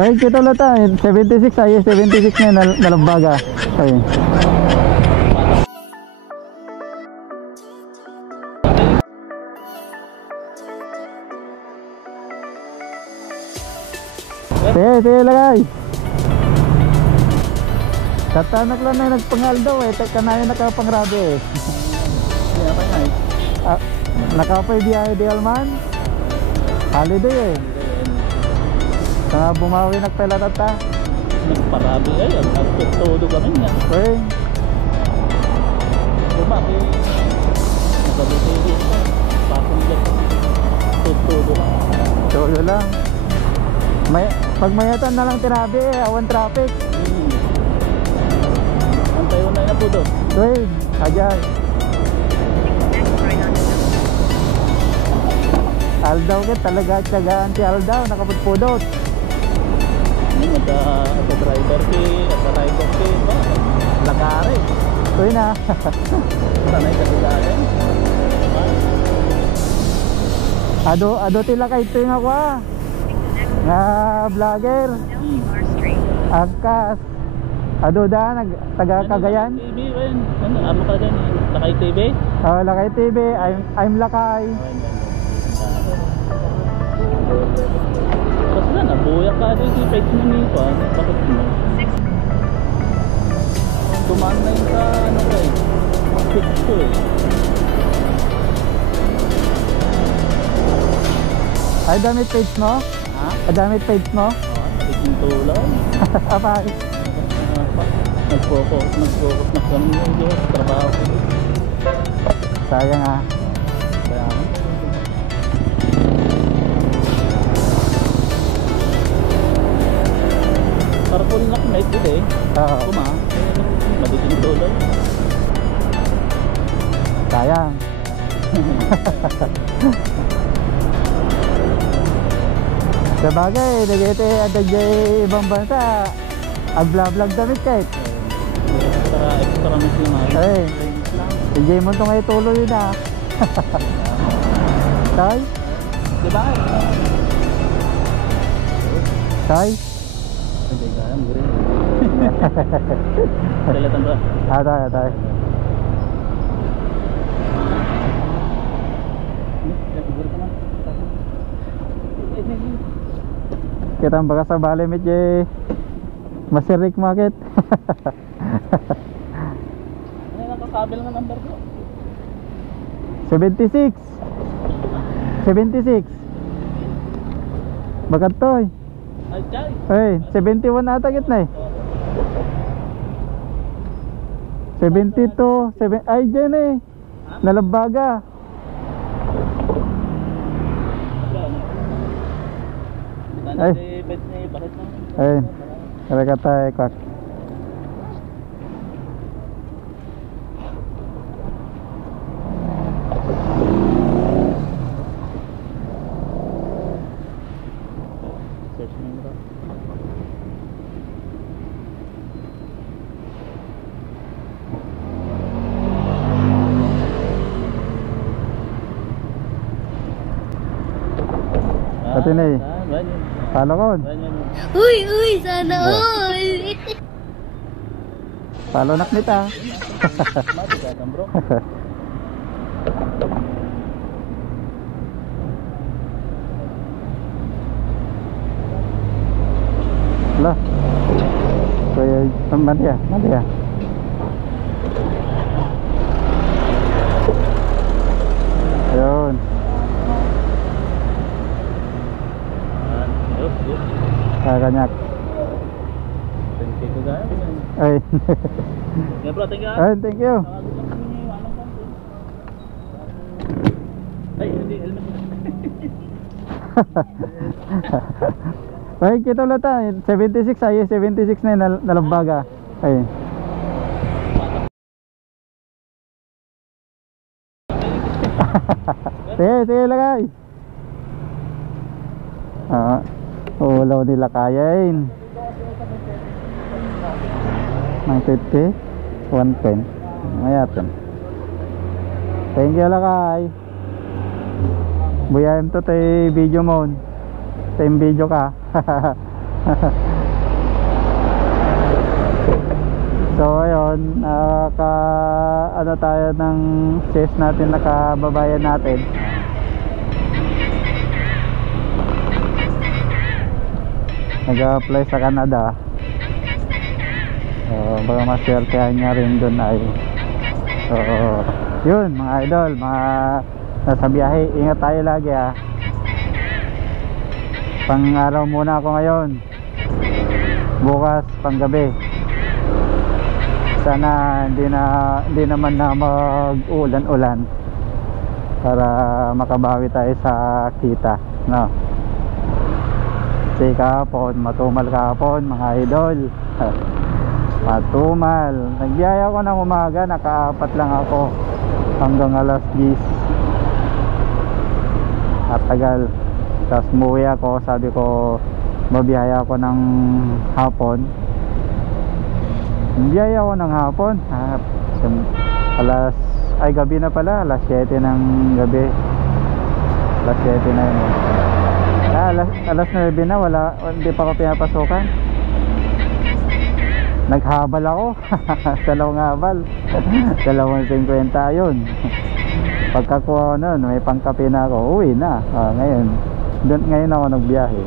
Ay, kita ulit 76 ay 76 na nalambaga. Ay. Sige, lagay. Tatanak lang na nagpangal daw teka na yung nakapangrabe nakapay biyahe di Alman holiday bumawi nagpelatata nagparabi nagtutudo kami niya bumaki nagabitili pakong dyan tutudo tulo lang pag mayatan na lang tirabi awan traffic antay mo na yun po doon ajay Aldaw ket talaga tiyagaan si Aldaw nakapagpudot driver ba lagari na sanay ka dali ado tila kay ito yung ako nga vlogger Agkas ado da taga Cagayan TV ano ka dyan Lakay TV Lakay TV I'm Lakay tapos na nabuyak ka dito page mo nito bakit mo tumaan na yun sa ano kayo fix ko ay damit page mo? Ay damit page mo? nagiging tulad apay nag-focus na kami yung trabaho ko sayang Parpol na kumait dito magiging tulad sayang sabagay nagete ada jay ibang bansa agblablag damit kahit extra miss naman jay mo itong ay tuloy yun tay diba tay hindi kaya mo rin talatan ba tay kita ang baka sa bali medyo masirik market ano nakakabil ng number ko 76 bakat to ay 71 ata gitna 72 ay dyan nalabaga kata kak Ate ni palokon uy sana all palonak nita lah kaya mati ya ayun kanyak thank you guys ay yeah bro thank you thank you ay hindi helmet ay kita ulit 76 ay 76 na nalambaga ay sige lagay ulaw nila kayain 950 110 mayatan thank you lakay buyahin to tay video mo tay video ka So ayun, ano tayo ng chest natin, nakababayan natin. Nag-apply sa Canada. So baka maswertehan niya rin doon ay. So yun mga idol, mga nasa biyahe, ingat tayo lagi ha. Pang araw muna ako ngayon, bukas pang gabi. Sana hindi naman na mag-ulan-ulan para makabawi tayo sa kita, no? Kasi kahapon, matumal kahapon mga idol. Matumal. Nagbiyaya ko ng umaga, naka-4 lang ako hanggang alas 10. At tagal. Tapos umuwi ako, sabi ko mabiyaya ako ng hapon. Biyaya ako ng hapon, gabi na pala, alas 7 ng gabi. Alas 7 na yun. Alas 9 na, hindi pa ako pinapasokan. Naghabal ako. Dalawang habal. 2.50 yun. Pagkakuha nun, may pangkape na ako, uwi na. Ngayon ako nagbiyahe.